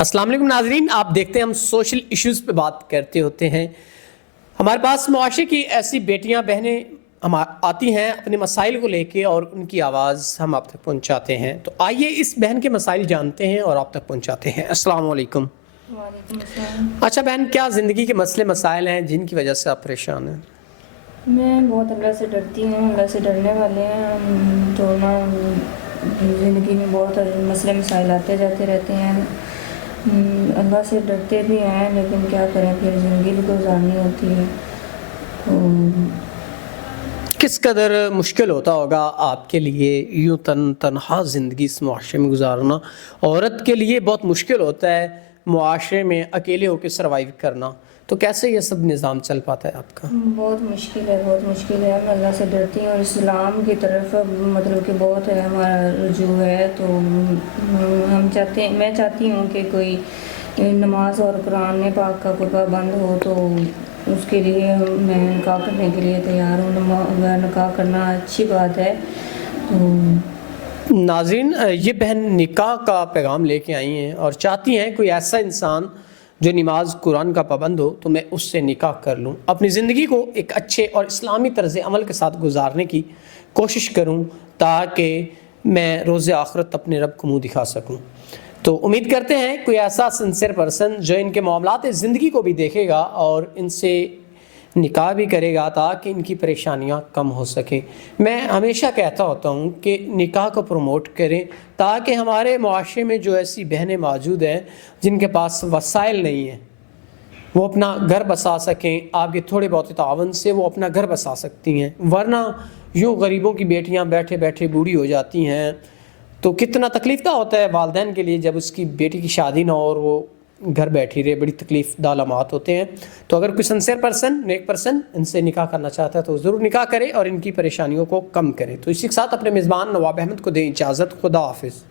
السلام علیکم ناظرین، آپ دیکھتے ہیں ہم سوشل ایشوز پہ بات کرتے ہوتے ہیں۔ ہمارے پاس معاشرے کی ایسی بیٹیاں بہنیں آتی ہیں اپنے مسائل کو لے کے اور ان کی آواز ہم آپ تک پہنچاتے ہیں۔ تو آئیے اس بہن کے مسائل جانتے ہیں اور آپ تک پہنچاتے ہیں۔ السلام علیکم۔ وعلیکم السلام۔ اچھا بہن، کیا زندگی کے مسئلے مسائل ہیں جن کی وجہ سے آپ پریشان ہیں؟ میں بہت اللہ سے ڈرتی ہوں، اللہ سے ڈرنے والے ہیں تو نا زندگی میں بہت مسئلے مسائل آتے جاتے رہتے ہیں۔ اللہ سے ڈرتے بھی ہیں لیکن کیا کریں، پھر زندگی بھی گزارنی ہوتی ہے۔ کس قدر مشکل ہوتا ہوگا آپ کے لیے یوں تنہا زندگی اس معاشرے میں گزارنا؟ عورت کے لیے بہت مشکل ہوتا ہے معاشرے میں اکیلے ہو کے سروائیو کرنا، تو کیسے یہ سب نظام چل پاتا ہے آپ کا؟ بہت مشکل ہے، بہت مشکل ہے۔ میں اللہ سے ڈرتی ہوں اور اسلام کی طرف مطلب کہ بہت ہے ہمارا رجوع ہے، تو میں چاہتی ہوں کہ کوئی نماز اور قرآن پاک کا کوئی پابند ہو، تو اس کے لیے میں نکاح کرنے کے لیے تیار ہوں۔ نکاح کرنا اچھی بات ہے۔ ناظرین، یہ بہن نکاح کا پیغام لے کے آئی ہیں اور چاہتی ہیں کوئی ایسا انسان جو نماز قرآن کا پابند ہو تو میں اس سے نکاح کر لوں، اپنی زندگی کو ایک اچھے اور اسلامی طرز عمل کے ساتھ گزارنے کی کوشش کروں تاکہ میں روز آخرت اپنے رب کو منہ دکھا سکوں۔ تو امید کرتے ہیں کوئی ایسا سنسیئر پرسن جو ان کے معاملات زندگی کو بھی دیکھے گا اور ان سے نکاح بھی کرے گا تاکہ ان کی پریشانیاں کم ہو سکیں۔ میں ہمیشہ کہتا ہوتا ہوں کہ نکاح کو پروموٹ کریں تاکہ ہمارے معاشرے میں جو ایسی بہنیں موجود ہیں جن کے پاس وسائل نہیں ہیں وہ اپنا گھر بسا سکیں، آپ کے تھوڑے بہت تعاون سے وہ اپنا گھر بسا سکتی ہیں، ورنہ یوں غریبوں کی بیٹیاں بیٹھے بیٹھے بوڑھی ہو جاتی ہیں تو کتنا تکلیف دہ ہوتا ہے والدین کے لیے جب اس کی بیٹی کی شادی نہ ہو اور وہ گھر بیٹھی رہے، بڑی تکلیف دہ لمحات ہوتے ہیں۔ تو اگر کوئی سنسیئر پرسن، نیک پرسن ان سے نکاح کرنا چاہتا ہے تو ضرور نکاح کرے اور ان کی پریشانیوں کو کم کرے۔ تو اسی کے ساتھ اپنے میزبان نواب احمد کو دیں اجازت۔ خدا حافظ۔